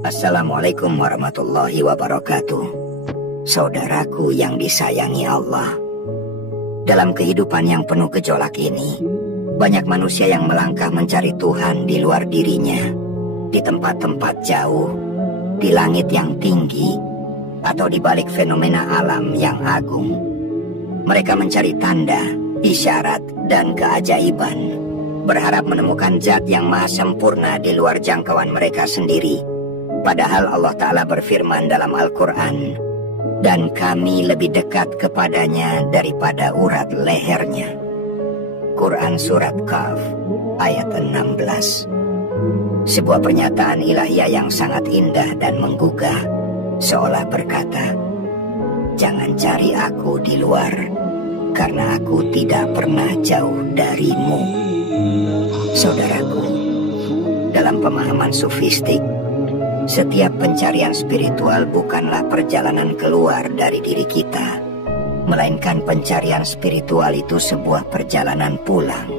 Assalamualaikum warahmatullahi wabarakatuh. Saudaraku yang disayangi Allah, dalam kehidupan yang penuh gejolak ini, banyak manusia yang melangkah mencari Tuhan di luar dirinya, di tempat-tempat jauh, di langit yang tinggi, atau di balik fenomena alam yang agung. Mereka mencari tanda, isyarat, dan keajaiban, berharap menemukan zat yang maha sempurna di luar jangkauan mereka sendiri. Padahal Allah Ta'ala berfirman dalam Al-Quran, dan kami lebih dekat kepadanya daripada urat lehernya. Quran Surat Kahf ayat 16. Sebuah pernyataan ilahiyah yang sangat indah dan menggugah, seolah berkata, jangan cari aku di luar, karena aku tidak pernah jauh darimu. Saudaraku, dalam pemahaman sufistik, setiap pencarian spiritual bukanlah perjalanan keluar dari diri kita, melainkan pencarian spiritual itu sebuah perjalanan pulang,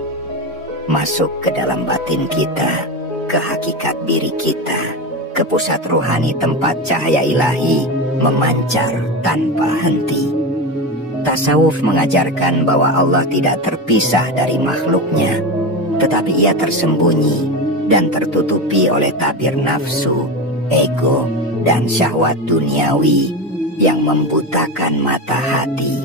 masuk ke dalam batin kita, ke hakikat diri kita, ke pusat ruhani tempat cahaya ilahi memancar tanpa henti. Tasawuf mengajarkan bahwa Allah tidak terpisah dari makhluknya, tetapi ia tersembunyi dan tertutupi oleh tabir nafsu, ego, dan syahwat duniawi yang membutakan mata hati.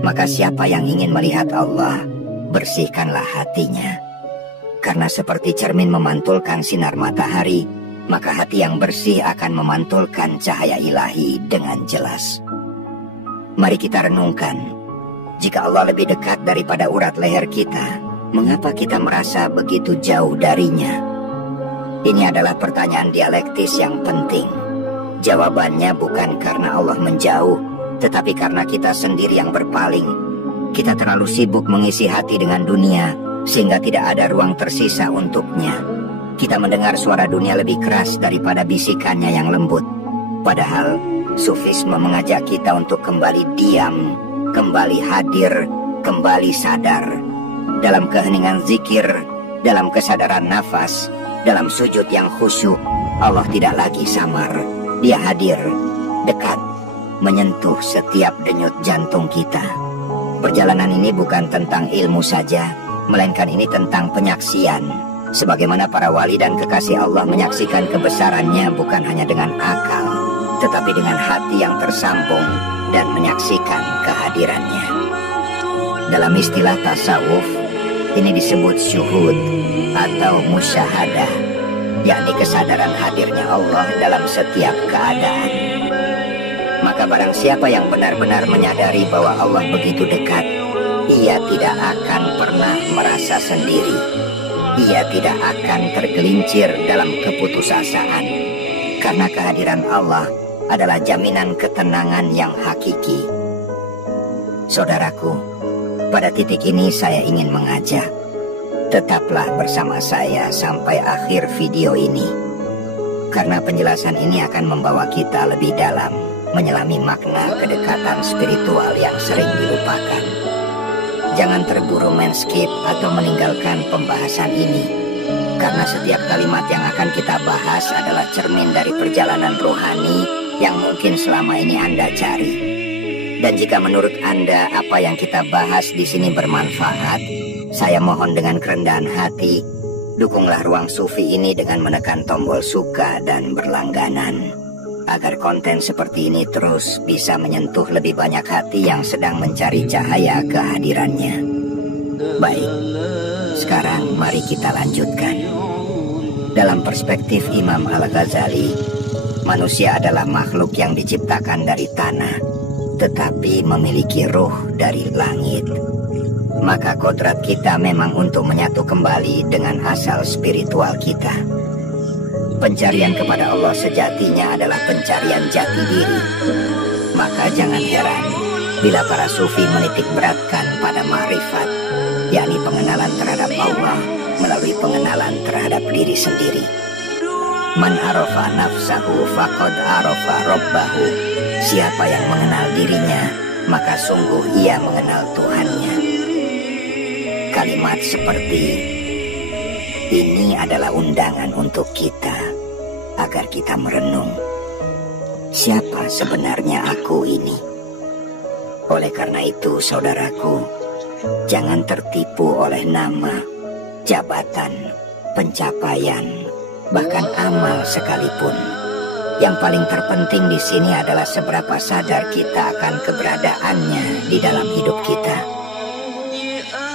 Maka siapa yang ingin melihat Allah, bersihkanlah hatinya. Karena seperti cermin memantulkan sinar matahari, maka hati yang bersih akan memantulkan cahaya ilahi dengan jelas. Mari kita renungkan, jika Allah lebih dekat daripada urat leher kita, mengapa kita merasa begitu jauh darinya? Ini adalah pertanyaan dialektis yang penting. Jawabannya bukan karena Allah menjauh, tetapi karena kita sendiri yang berpaling. Kita terlalu sibuk mengisi hati dengan dunia, sehingga tidak ada ruang tersisa untuknya. Kita mendengar suara dunia lebih keras daripada bisikannya yang lembut. Padahal, sufisme mengajak kita untuk kembali diam, kembali hadir, kembali sadar. Dalam keheningan zikir, dalam kesadaran nafas, dalam sujud yang khusyuk, Allah tidak lagi samar. Dia hadir, dekat, menyentuh setiap denyut jantung kita. Perjalanan ini bukan tentang ilmu saja, melainkan ini tentang penyaksian. Sebagaimana para wali dan kekasih Allah menyaksikan kebesarannya bukan hanya dengan akal, tetapi dengan hati yang tersambung dan menyaksikan kehadirannya. Dalam istilah tasawuf, ini disebut syuhud atau musyahadah, yakni kesadaran hadirnya Allah dalam setiap keadaan. Maka barang siapa yang benar-benar menyadari bahwa Allah begitu dekat, ia tidak akan pernah merasa sendiri. Ia tidak akan tergelincir dalam keputusasaan, karena kehadiran Allah adalah jaminan ketenangan yang hakiki. Saudaraku, pada titik ini saya ingin mengajak, tetaplah bersama saya sampai akhir video ini, karena penjelasan ini akan membawa kita lebih dalam menyelami makna kedekatan spiritual yang sering dilupakan. Jangan terburu men-skip atau meninggalkan pembahasan ini, karena setiap kalimat yang akan kita bahas adalah cermin dari perjalanan rohani yang mungkin selama ini Anda cari. Dan jika menurut Anda apa yang kita bahas di sini bermanfaat, saya mohon dengan kerendahan hati, dukunglah Ruang Sufi ini dengan menekan tombol suka dan berlangganan, agar konten seperti ini terus bisa menyentuh lebih banyak hati yang sedang mencari cahaya kehadirannya. Baik, sekarang mari kita lanjutkan. Dalam perspektif Imam Al-Ghazali, manusia adalah makhluk yang diciptakan dari tanah, tetapi memiliki ruh dari langit. Maka kodrat kita memang untuk menyatu kembali dengan asal spiritual kita. Pencarian kepada Allah sejatinya adalah pencarian jati diri. Maka jangan heran bila para sufi menitik beratkan pada ma'rifat, yakni pengenalan terhadap Allah melalui pengenalan terhadap diri sendiri. Man arafa nafsahu faqad arafa rabbahu. Siapa yang mengenal dirinya, maka sungguh ia mengenal Tuhannya. Kalimat seperti ini adalah undangan untuk kita. agar kita merenung, siapa sebenarnya aku ini? Oleh karena itu, saudaraku, jangan tertipu oleh nama, jabatan, pencapaian, bahkan amal sekalipun. Yang paling terpenting di sini adalah seberapa sadar kita akan keberadaannya di dalam hidup kita.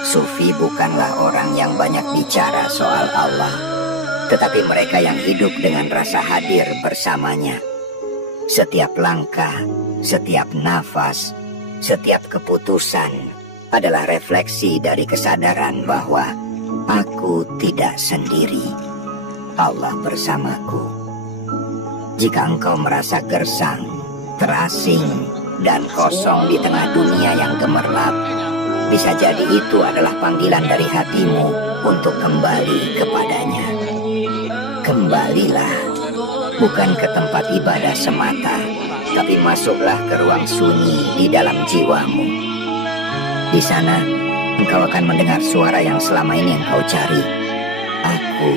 Sufi bukanlah orang yang banyak bicara soal Allah, tetapi mereka yang hidup dengan rasa hadir bersamanya. Setiap langkah, setiap nafas, setiap keputusan adalah refleksi dari kesadaran bahwa aku tidak sendiri. Allah bersamaku. Jika engkau merasa gersang, terasing, dan kosong di tengah dunia yang gemerlap, bisa jadi itu adalah panggilan dari hatimu untuk kembali kepadanya. Kembalilah, bukan ke tempat ibadah semata, tapi masuklah ke ruang sunyi di dalam jiwamu. Di sana, engkau akan mendengar suara yang selama ini engkau cari. Aku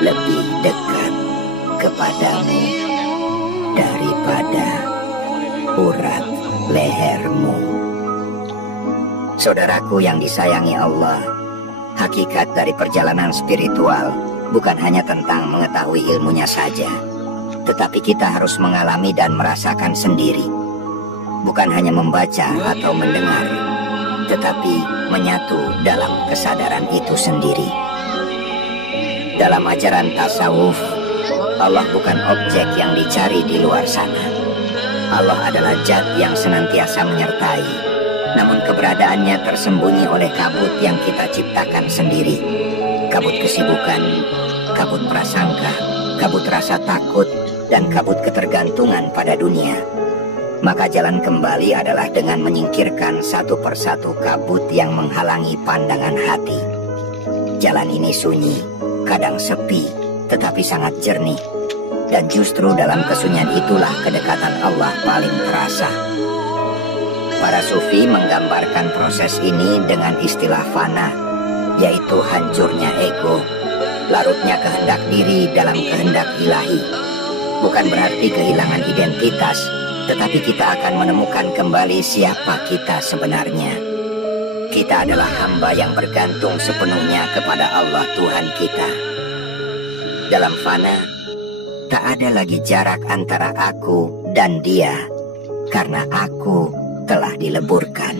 lebih dekat kepadamu daripada urat lehermu. Saudaraku yang disayangi Allah, hakikat dari perjalanan spiritual bukan hanya tentang mengetahui ilmunya saja, tetapi kita harus mengalami dan merasakan sendiri. Bukan hanya membaca atau mendengar, tetapi menyatu dalam kesadaran itu sendiri. Dalam ajaran tasawuf, Allah bukan objek yang dicari di luar sana. Allah adalah zat yang senantiasa menyertai, namun keberadaannya tersembunyi oleh kabut yang kita ciptakan sendiri. Kabut kesibukan, kabut prasangka, kabut rasa takut, dan kabut ketergantungan pada dunia. Maka jalan kembali adalah dengan menyingkirkan satu persatu kabut yang menghalangi pandangan hati. Jalan ini sunyi, kadang sepi, tetapi sangat jernih. Dan justru dalam kesunyian itulah kedekatan Allah paling terasa. Para sufi menggambarkan proses ini dengan istilah fana, yaitu hancurnya ego, larutnya kehendak diri dalam kehendak ilahi. Bukan berarti kehilangan identitas, tetapi kita akan menemukan kembali siapa kita sebenarnya. Kita adalah hamba yang bergantung sepenuhnya kepada Allah Tuhan kita. Dalam fana, tak ada lagi jarak antara aku dan dia, karena aku telah dileburkan.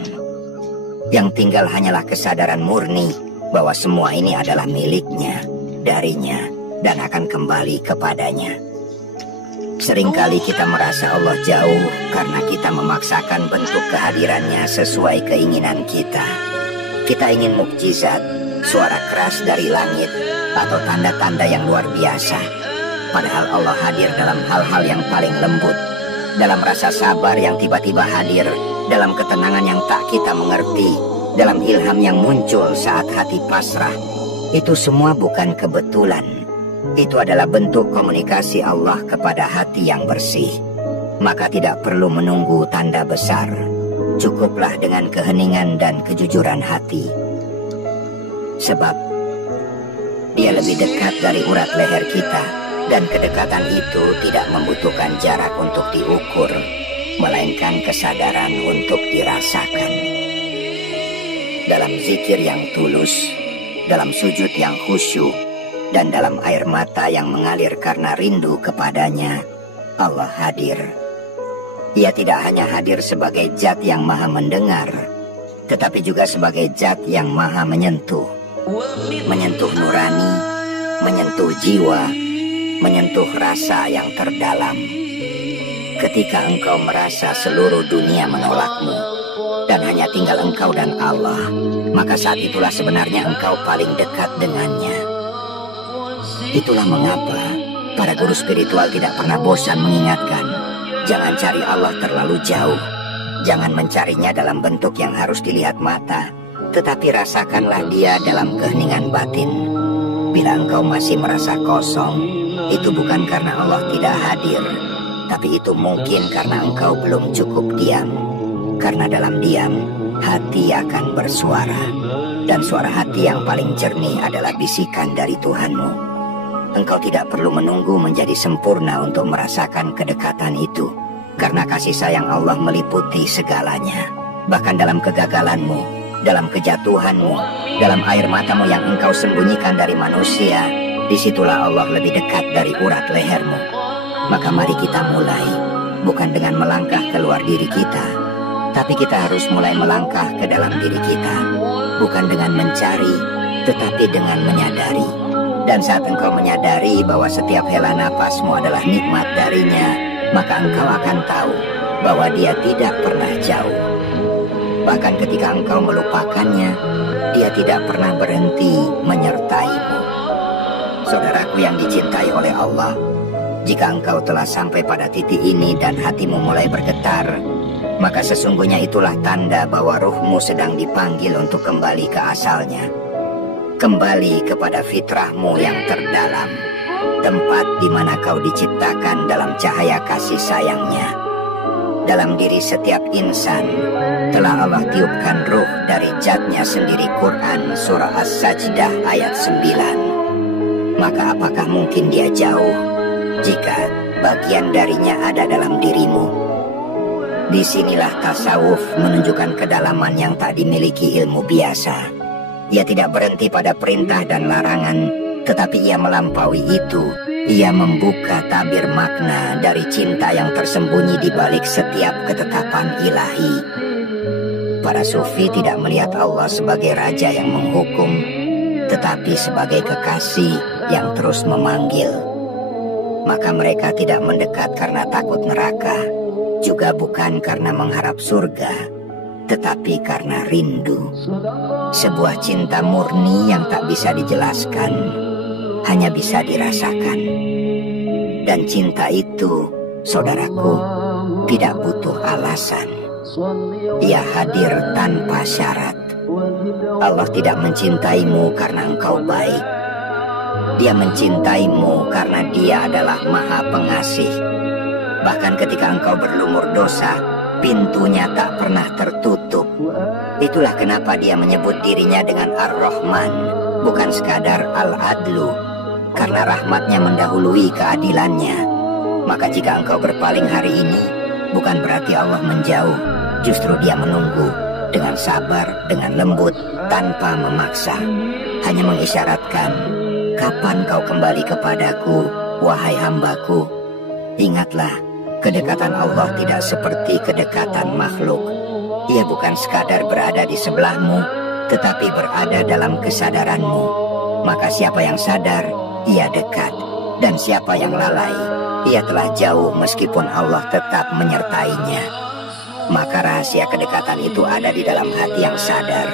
Yang tinggal hanyalah kesadaran murni bahwa semua ini adalah miliknya, darinya, dan akan kembali kepadanya. Seringkali kita merasa Allah jauh karena kita memaksakan bentuk kehadirannya sesuai keinginan kita. Kita ingin mukjizat, suara keras dari langit, atau tanda-tanda yang luar biasa. Padahal Allah hadir dalam hal-hal yang paling lembut, dalam rasa sabar yang tiba-tiba hadir, dalam ketenangan yang tak kita mengerti, dalam ilham yang muncul saat hati pasrah. Itu semua bukan kebetulan. Itu adalah bentuk komunikasi Allah kepada hati yang bersih. Maka tidak perlu menunggu tanda besar. Cukuplah dengan keheningan dan kejujuran hati. Sebab dia lebih dekat dari urat leher kita, dan kedekatan itu tidak membutuhkan jarak untuk diukur, melainkan kesadaran untuk dirasakan. Dalam zikir yang tulus, dalam sujud yang khusyuk, dan dalam air mata yang mengalir karena rindu kepadanya, Allah hadir. Ia tidak hanya hadir sebagai zat yang maha mendengar, tetapi juga sebagai zat yang maha menyentuh. Menyentuh nurani, menyentuh jiwa, menyentuh rasa yang terdalam. Ketika engkau merasa seluruh dunia menolakmu, dan hanya tinggal engkau dan Allah, maka saat itulah sebenarnya engkau paling dekat dengannya. Itulah mengapa para guru spiritual tidak pernah bosan mengingatkan, jangan cari Allah terlalu jauh. Jangan mencarinya dalam bentuk yang harus dilihat mata, tetapi rasakanlah dia dalam keheningan batin. Bila engkau masih merasa kosong, itu bukan karena Allah tidak hadir, tapi itu mungkin karena engkau belum cukup diam. Karena dalam diam, hati akan bersuara. Dan suara hati yang paling jernih adalah bisikan dari Tuhanmu. engkau tidak perlu menunggu menjadi sempurna untuk merasakan kedekatan itu. Karena kasih sayang Allah meliputi segalanya. Bahkan dalam kegagalanmu, dalam kejatuhanmu, dalam air matamu yang engkau sembunyikan dari manusia, disitulah Allah lebih dekat dari urat lehermu. Maka mari kita mulai, bukan dengan melangkah keluar diri kita, tapi kita harus mulai melangkah ke dalam diri kita. Bukan dengan mencari, tetapi dengan menyadari. Dan saat engkau menyadari bahwa setiap hela napasmu adalah nikmat darinya, maka engkau akan tahu bahwa dia tidak pernah jauh. Bahkan ketika engkau melupakannya, dia tidak pernah berhenti menyertaimu. Saudaraku yang dicintai oleh Allah, jika engkau telah sampai pada titik ini dan hatimu mulai bergetar, maka sesungguhnya itulah tanda bahwa ruhmu sedang dipanggil untuk kembali ke asalnya. Kembali kepada fitrahmu yang terdalam, tempat di mana kau diciptakan dalam cahaya kasih sayangnya. Dalam diri setiap insan telah Allah tiupkan ruh dari zatnya sendiri. Quran surah As-Sajdah ayat 9. Maka apakah mungkin dia jauh jika bagian darinya ada dalam dirimu? Disinilah tasawuf menunjukkan kedalaman yang tak dimiliki ilmu biasa. Ia tidak berhenti pada perintah dan larangan, tetapi ia melampaui itu. Ia membuka tabir makna dari cinta yang tersembunyi di balik setiap ketetapan ilahi. Para sufi tidak melihat Allah sebagai raja yang menghukum, tetapi sebagai kekasih yang terus memanggil. Maka mereka tidak mendekat karena takut neraka, juga bukan karena mengharap surga, tetapi karena rindu. Sebuah cinta murni yang tak bisa dijelaskan, hanya bisa dirasakan. Dan cinta itu, saudaraku, tidak butuh alasan. Ia hadir tanpa syarat. Allah tidak mencintaimu karena engkau baik. Dia mencintaimu karena Dia adalah Maha Pengasih. Bahkan ketika engkau berlumur dosa, pintunya tak pernah tertutup. Itulah kenapa Dia menyebut dirinya dengan Ar-Rahman, bukan sekadar Al-Adlu, karena rahmatnya mendahului keadilannya. Maka jika engkau berpaling hari ini, bukan berarti Allah menjauh. Justru Dia menunggu dengan sabar, dengan lembut, tanpa memaksa. Hanya mengisyaratkan, kapan kau kembali kepadaku, wahai hambaku? Ingatlah, kedekatan Allah tidak seperti kedekatan makhluk. Ia bukan sekadar berada di sebelahmu, tetapi berada dalam kesadaranmu. Maka siapa yang sadar, ia dekat. Dan siapa yang lalai, ia telah jauh meskipun Allah tetap menyertainya. Maka rahasia kedekatan itu ada di dalam hati yang sadar,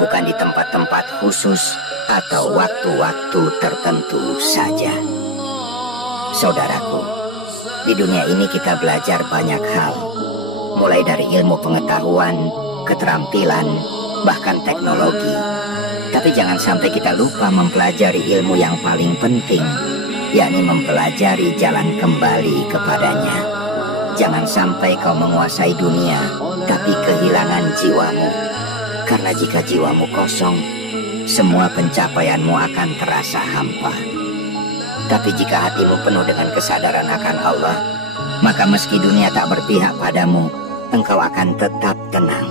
bukan di tempat-tempat khusus atau waktu-waktu tertentu saja. Saudaraku, di dunia ini kita belajar banyak hal, mulai dari ilmu pengetahuan, keterampilan, bahkan teknologi. Tapi jangan sampai kita lupa mempelajari ilmu yang paling penting, yakni mempelajari jalan kembali kepadanya. Jangan sampai kau menguasai dunia, tapi kehilangan jiwamu. Karena jika jiwamu kosong, semua pencapaianmu akan terasa hampa. Tapi jika hatimu penuh dengan kesadaran akan Allah, maka meski dunia tak berpihak padamu, engkau akan tetap tenang.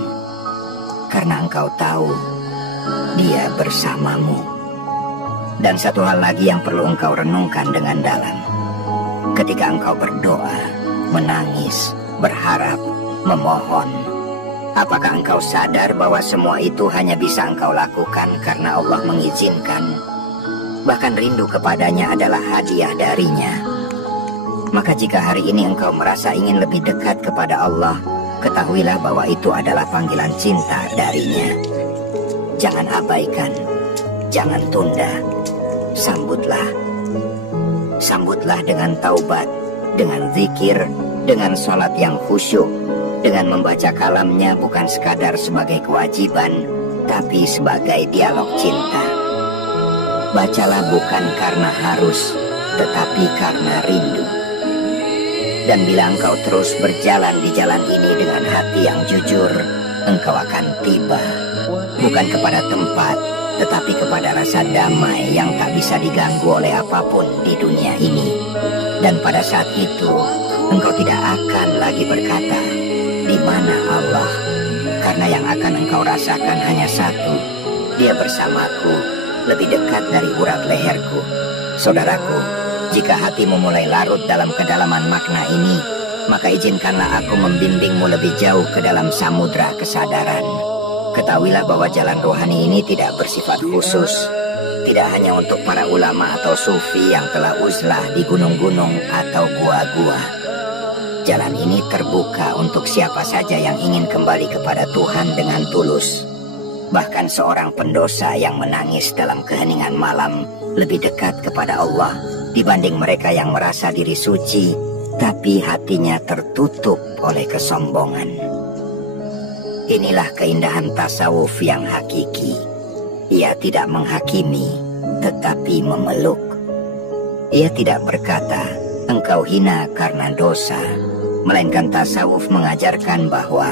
Karena engkau tahu, Dia bersamamu. Dan satu hal lagi yang perlu engkau renungkan dengan dalam. Ketika engkau berdoa, menangis, berharap, memohon, apakah engkau sadar bahwa semua itu hanya bisa engkau lakukan karena Allah mengizinkan? Bahkan rindu kepadanya adalah hadiah darinya. Maka jika hari ini engkau merasa ingin lebih dekat kepada Allah, ketahuilah bahwa itu adalah panggilan cinta darinya. Jangan abaikan, jangan tunda, sambutlah. Sambutlah dengan taubat, dengan zikir, dengan sholat yang khusyuk, dengan membaca kalamnya bukan sekadar sebagai kewajiban, tapi sebagai dialog cinta. Bacalah bukan karena harus, tetapi karena rindu. Dan bila engkau terus berjalan di jalan ini dengan hati yang jujur, engkau akan tiba, bukan kepada tempat, tetapi kepada rasa damai yang tak bisa diganggu oleh apapun di dunia ini. Dan pada saat itu, engkau tidak akan lagi berkata, "Di mana Allah?" Karena yang akan engkau rasakan hanya satu, Dia bersamaku, lebih dekat dari urat leherku. Saudaraku, jika hatimu mulai larut dalam kedalaman makna ini, maka izinkanlah aku membimbingmu lebih jauh ke dalam samudra kesadaran. Ketahuilah bahwa jalan rohani ini tidak bersifat khusus, tidak hanya untuk para ulama atau sufi yang telah uzlah di gunung-gunung atau gua-gua. Jalan ini terbuka untuk siapa saja yang ingin kembali kepada Tuhan dengan tulus. Bahkan seorang pendosa yang menangis dalam keheningan malam lebih dekat kepada Allah dibanding mereka yang merasa diri suci, tapi hatinya tertutup oleh kesombongan. Inilah keindahan tasawuf yang hakiki. Ia tidak menghakimi, tetapi memeluk. Ia tidak berkata, "Engkau hina karena dosa," melainkan tasawuf mengajarkan bahwa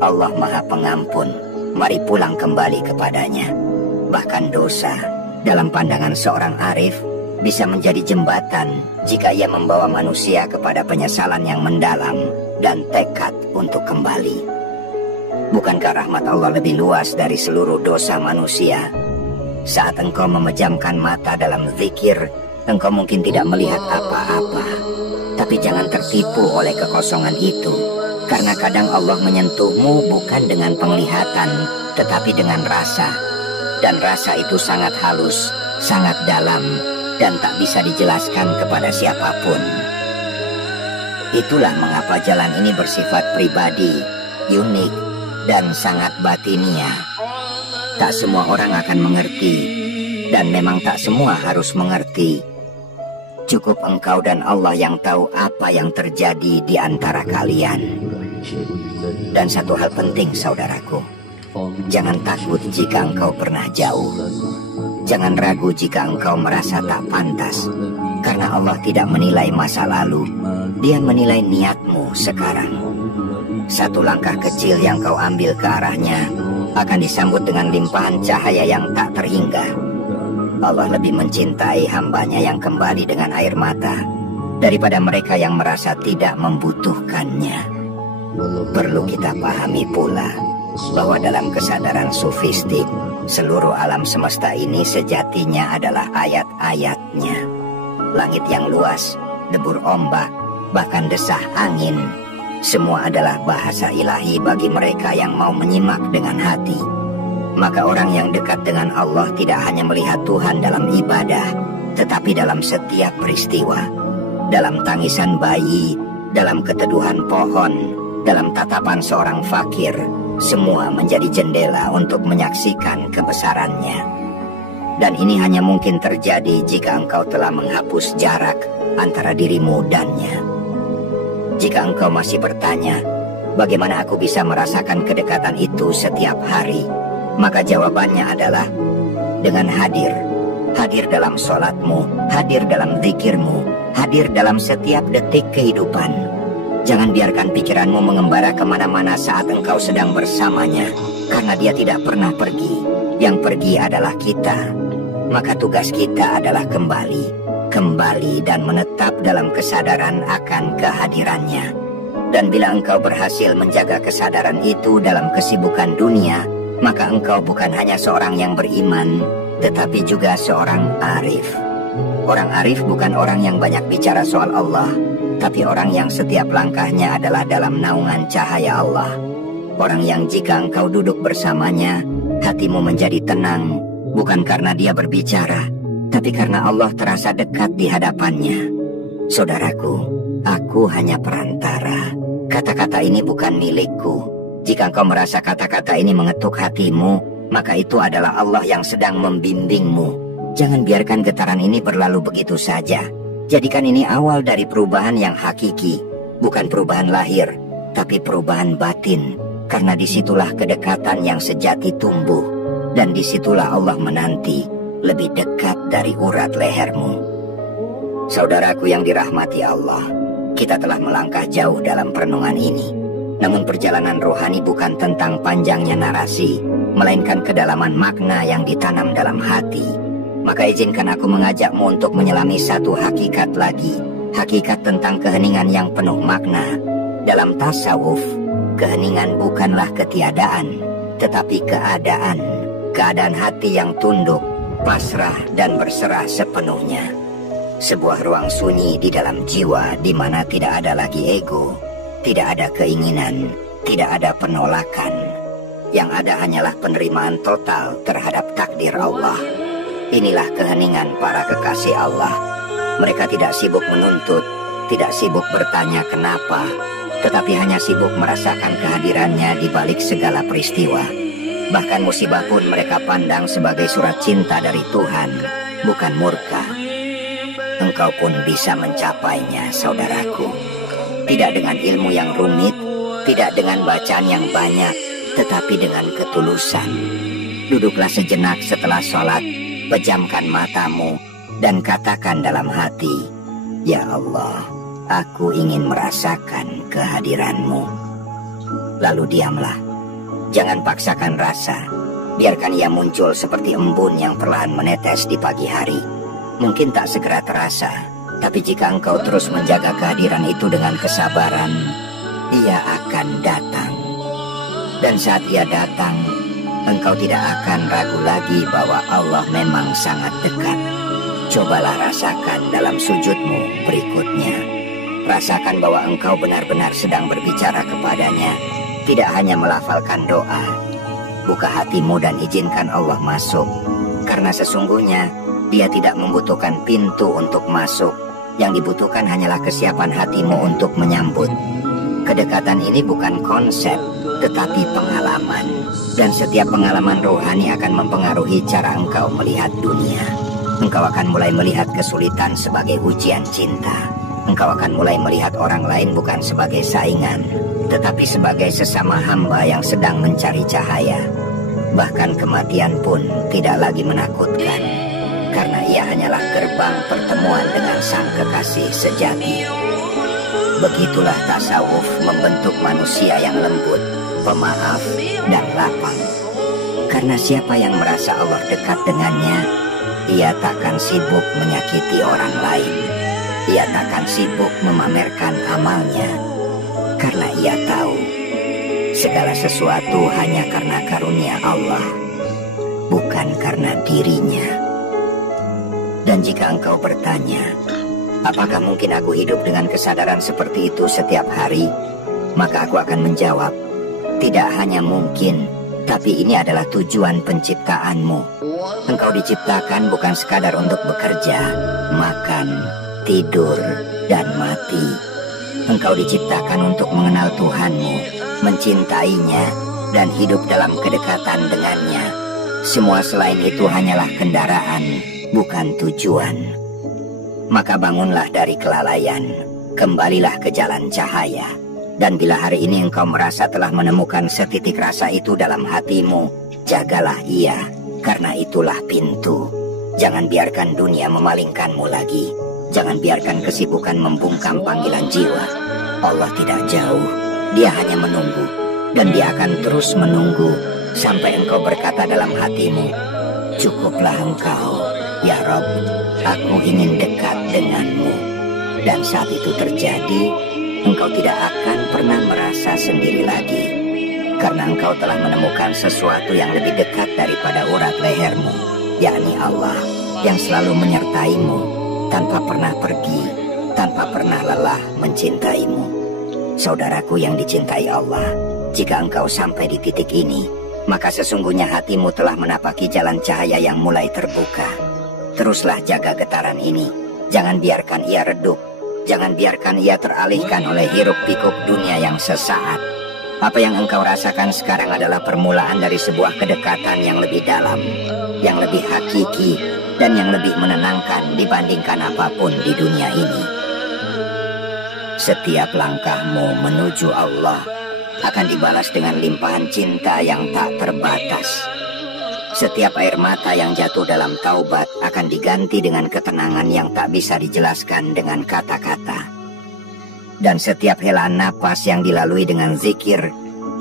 Allah Maha Pengampun, mari pulang kembali kepadanya. Bahkan dosa, dalam pandangan seorang arif, bisa menjadi jembatan jika ia membawa manusia kepada penyesalan yang mendalam dan tekad untuk kembali. Bukankah rahmat Allah lebih luas dari seluruh dosa manusia? Saat engkau memejamkan mata dalam zikir, engkau mungkin tidak melihat apa-apa. Tapi jangan tertipu oleh kekosongan itu, karena kadang Allah menyentuhmu bukan dengan penglihatan, tetapi dengan rasa. Dan rasa itu sangat halus, sangat dalam, dan tak bisa dijelaskan kepada siapapun. Itulah mengapa jalan ini bersifat pribadi, unik, dan sangat batiniah. Tak semua orang akan mengerti, dan memang tak semua harus mengerti. Cukup engkau dan Allah yang tahu apa yang terjadi di antara kalian. Dan satu hal penting, saudaraku, jangan takut jika engkau pernah jauh. Jangan ragu jika engkau merasa tak pantas, karena Allah tidak menilai masa lalu, Dia menilai niatmu sekarang. Satu langkah kecil yang kau ambil ke arahnya akan disambut dengan limpahan cahaya yang tak terhingga. Allah lebih mencintai hambanya yang kembali dengan air mata daripada mereka yang merasa tidak membutuhkannya. Perlu kita pahami pula bahwa dalam kesadaran sufistik, seluruh alam semesta ini sejatinya adalah ayat-ayatnya. Langit yang luas, debur ombak, bahkan desah angin, semua adalah bahasa ilahi bagi mereka yang mau menyimak dengan hati. Maka orang yang dekat dengan Allah tidak hanya melihat Tuhan dalam ibadah, tetapi dalam setiap peristiwa. Dalam tangisan bayi, dalam keteduhan pohon, dalam tatapan seorang fakir, semua menjadi jendela untuk menyaksikan kebesarannya. Dan ini hanya mungkin terjadi jika engkau telah menghapus jarak antara dirimu dannya. Jika engkau masih bertanya, bagaimana aku bisa merasakan kedekatan itu setiap hari? Maka jawabannya adalah dengan hadir. Hadir dalam sholatmu, hadir dalam zikirmu, hadir dalam setiap detik kehidupan. Jangan biarkan pikiranmu mengembara kemana-mana saat engkau sedang bersamanya, karena Dia tidak pernah pergi. Yang pergi adalah kita. Maka tugas kita adalah kembali dan menetap dalam kesadaran akan kehadirannya. Dan bila engkau berhasil menjaga kesadaran itu dalam kesibukan dunia, maka engkau bukan hanya seorang yang beriman, tetapi juga seorang arif. Orang arif bukan orang yang banyak bicara soal Allah, tapi orang yang setiap langkahnya adalah dalam naungan cahaya Allah. Orang yang jika engkau duduk bersamanya, hatimu menjadi tenang, bukan karena dia berbicara, tapi karena Allah terasa dekat di hadapannya. Saudaraku, aku hanya perantara. Kata-kata ini bukan milikku. Jika engkau merasa kata-kata ini mengetuk hatimu, maka itu adalah Allah yang sedang membimbingmu. Jangan biarkan getaran ini berlalu begitu saja. Jadikan ini awal dari perubahan yang hakiki. Bukan perubahan lahir, tapi perubahan batin. Karena disitulah kedekatan yang sejati tumbuh. Dan disitulah Allah menanti, lebih dekat dari urat lehermu. Saudaraku yang dirahmati Allah, kita telah melangkah jauh dalam perenungan ini. Namun perjalanan rohani bukan tentang panjangnya narasi, melainkan kedalaman makna yang ditanam dalam hati. Maka izinkan aku mengajakmu untuk menyelami satu hakikat lagi, hakikat tentang keheningan yang penuh makna. Dalam tasawuf, keheningan bukanlah ketiadaan, tetapi keadaan. Keadaan hati yang tunduk, pasrah, dan berserah sepenuhnya. Sebuah ruang sunyi di dalam jiwa di mana tidak ada lagi ego, tidak ada keinginan, tidak ada penolakan. Yang ada hanyalah penerimaan total terhadap takdir Allah. Inilah keheningan para kekasih Allah. Mereka tidak sibuk menuntut, tidak sibuk bertanya kenapa, tetapi hanya sibuk merasakan kehadirannya di balik segala peristiwa. Bahkan musibah pun mereka pandang sebagai surat cinta dari Tuhan, bukan murka. Engkau pun bisa mencapainya, saudaraku. Tidak dengan ilmu yang rumit, tidak dengan bacaan yang banyak, tetapi dengan ketulusan. Duduklah sejenak setelah sholat, pejamkan matamu, dan katakan dalam hati, "Ya Allah, aku ingin merasakan kehadiran-Mu." Lalu diamlah. Jangan paksakan rasa. Biarkan ia muncul seperti embun yang perlahan menetes di pagi hari. Mungkin tak segera terasa, tapi jika engkau terus menjaga kehadiran itu dengan kesabaran, ia akan datang. Dan saat ia datang, engkau tidak akan ragu lagi bahwa Allah memang sangat dekat. Cobalah rasakan dalam sujudmu berikutnya. Rasakan bahwa engkau benar-benar sedang berbicara kepadanya, tidak hanya melafalkan doa. Buka hatimu dan izinkan Allah masuk, karena sesungguhnya Dia tidak membutuhkan pintu untuk masuk. Yang dibutuhkan hanyalah kesiapan hatimu untuk menyambut. Kedekatan ini bukan konsep, tetapi pengalaman. Dan setiap pengalaman rohani akan mempengaruhi cara engkau melihat dunia. Engkau akan mulai melihat kesulitan sebagai ujian cinta. Engkau akan mulai melihat orang lain bukan sebagai saingan, tetapi sebagai sesama hamba yang sedang mencari cahaya. Bahkan kematian pun tidak lagi menakutkan, karena ia hanyalah gerbang pertemuan dengan sang kekasih sejati. Begitulah tasawuf membentuk manusia yang lembut, pemaaf, dan lapang. Karena siapa yang merasa Allah dekat dengannya, ia takkan sibuk menyakiti orang lain. Ia takkan sibuk memamerkan amalnya, karena ia tahu segala sesuatu hanya karena karunia Allah, bukan karena dirinya. Dan jika engkau bertanya, apakah mungkin aku hidup dengan kesadaran seperti itu setiap hari? Maka aku akan menjawab, tidak hanya mungkin, tapi ini adalah tujuan penciptaanmu. Engkau diciptakan bukan sekadar untuk bekerja, makan, tidur, dan mati. Engkau diciptakan untuk mengenal Tuhanmu, mencintainya, dan hidup dalam kedekatan dengannya. Semua selain itu hanyalah kendaraan, bukan tujuan. Maka bangunlah dari kelalaian, kembalilah ke jalan cahaya. Dan bila hari ini engkau merasa telah menemukan setitik rasa itu dalam hatimu, jagalah ia, karena itulah pintu. Jangan biarkan dunia memalingkanmu lagi. Jangan biarkan kesibukan membungkam panggilan jiwa. Allah tidak jauh, Dia hanya menunggu. Dan Dia akan terus menunggu sampai engkau berkata dalam hatimu, "Cukuplah engkau, ya Rob, aku ingin dekat denganmu." Dan saat itu terjadi, engkau tidak akan pernah merasa sendiri lagi, karena engkau telah menemukan sesuatu yang lebih dekat daripada urat lehermu, yakni Allah yang selalu menyertaimu, tanpa pernah pergi, tanpa pernah lelah mencintaimu. Saudaraku yang dicintai Allah, jika engkau sampai di titik ini, maka sesungguhnya hatimu telah menapaki jalan cahaya yang mulai terbuka. Teruslah jaga getaran ini, jangan biarkan ia redup, jangan biarkan ia teralihkan oleh hiruk-pikuk dunia yang sesaat. Apa yang engkau rasakan sekarang adalah permulaan dari sebuah kedekatan yang lebih dalam, yang lebih hakiki, dan yang lebih menenangkan dibandingkan apapun di dunia ini. Setiap langkahmu menuju Allah akan dibalas dengan limpahan cinta yang tak terbatas. Setiap air mata yang jatuh dalam taubat akan diganti dengan ketenangan yang tak bisa dijelaskan dengan kata-kata. Dan setiap hela napas yang dilalui dengan zikir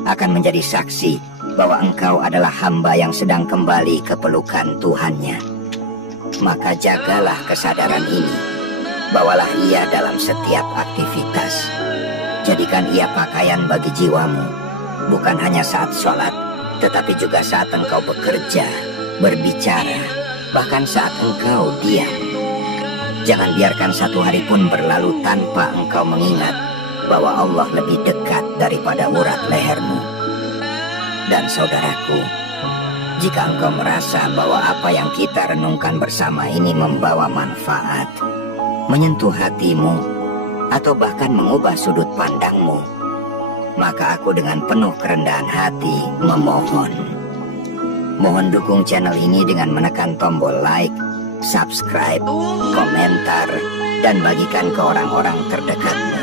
akan menjadi saksi bahwa engkau adalah hamba yang sedang kembali ke pelukan Tuhannya. Maka jagalah kesadaran ini, bawalah ia dalam setiap aktivitas. Jadikan ia pakaian bagi jiwamu, bukan hanya saat sholat, tetapi juga saat engkau bekerja, berbicara, bahkan saat engkau diam. Jangan biarkan satu hari pun berlalu tanpa engkau mengingat bahwa Allah lebih dekat daripada urat lehermu. Dan saudaraku, jika engkau merasa bahwa apa yang kita renungkan bersama ini membawa manfaat, menyentuh hatimu, atau bahkan mengubah sudut pandangmu, maka aku dengan penuh kerendahan hati mohon dukung channel ini dengan menekan tombol like, subscribe, komentar, dan bagikan ke orang-orang terdekatmu.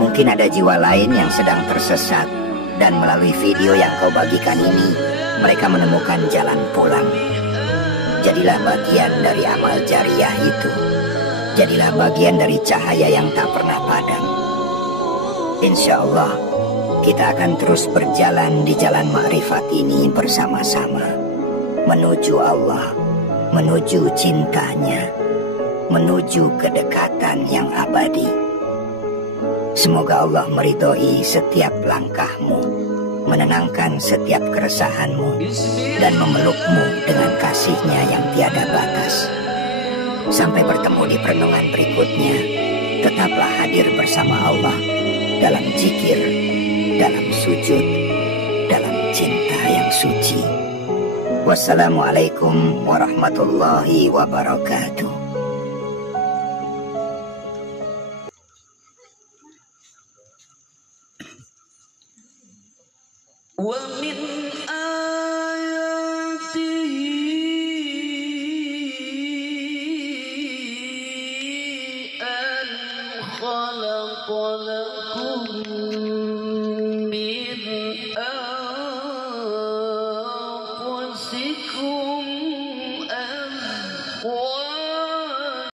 Mungkin ada jiwa lain yang sedang tersesat, dan melalui video yang kau bagikan ini, mereka menemukan jalan pulang. Jadilah bagian dari amal jariah itu. Jadilah bagian dari cahaya yang tak pernah padam. Insya Allah, kita akan terus berjalan di jalan ma'rifat ini bersama-sama, menuju Allah, menuju cintanya, menuju kedekatan yang abadi. Semoga Allah meridhoi setiap langkahmu, menenangkan setiap keresahanmu, dan memelukmu dengan kasih-Nya yang tiada batas. Sampai bertemu di perenungan berikutnya, tetaplah hadir bersama Allah dalam zikir, dalam sujud, dalam cinta yang suci. Wassalamualaikum warahmatullahi wabarakatuh. ومن آياته أن خلق لكم